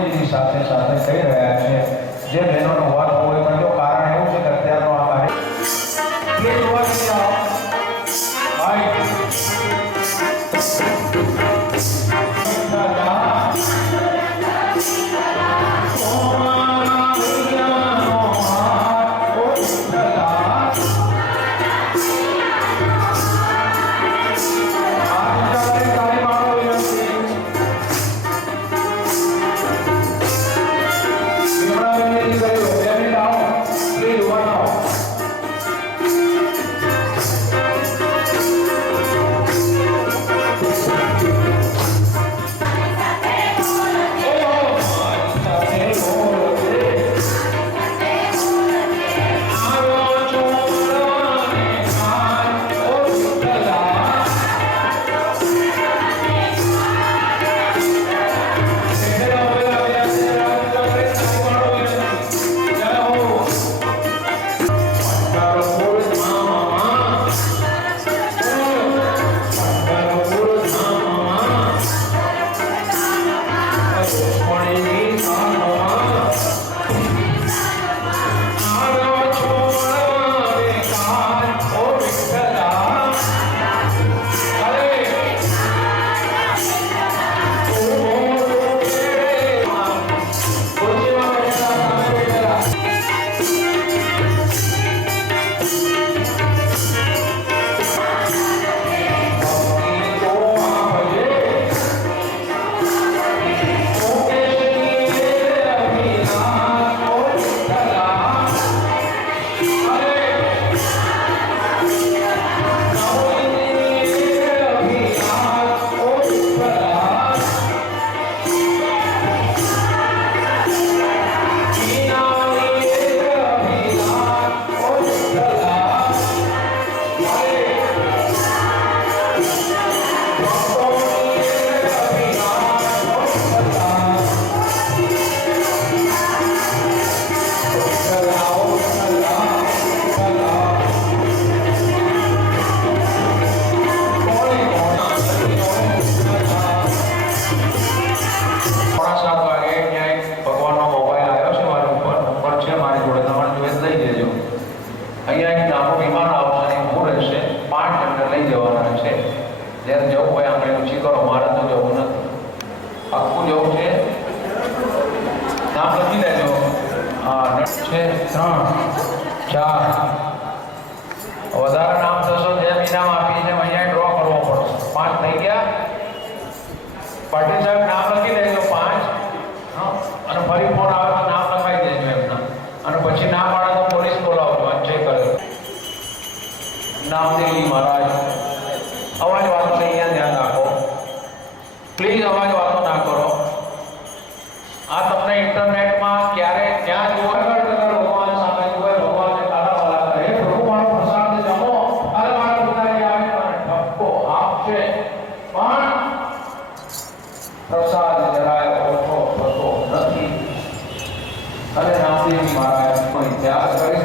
નામદેવજીની સાથે સાથે કહી રહ્યા છે. જે બહેનોનો વાત હોય કરજો, કારણ એવું છે કે અત્યારનો આ કાર્ય પ્લીઝ જોવા નથી આવો ભાઈ. વધારે નામ થશો જેમ ઇનામ આપી છે અહીંયા ડ્રો કરવો પડશે. 5 થઈ ગયા. પાટીલ સાહેબ નામ લખી દેજો 5. અને ફરી ફોન આવે તો નામ લખાઈ દેજો એમના. અને પછી ના પાડે તો પોલીસ બોલાવજો. ચેક કરે નામદેવી મહારાજ. અવાજ વાતો અહીંયા ધ્યાન રાખો પ્લીઝ. અવાજ વાતો ના કરો. આ તમને ઇન્ટરનેટમાં ક્યારે જ્યાં જોવા ભગવાન સામે જોવે ભગવાનને તાળાવાળા કરે. હે પ્રભુ મારો પ્રસાદ જમો. અરે મારા પિતાજી આવે મને ઠપકો આપશે પણ પ્રસાદ જરાય ઓછો થતો નથી. અને નામદેવ મહારાજ કોઈ ત્યાગ કરી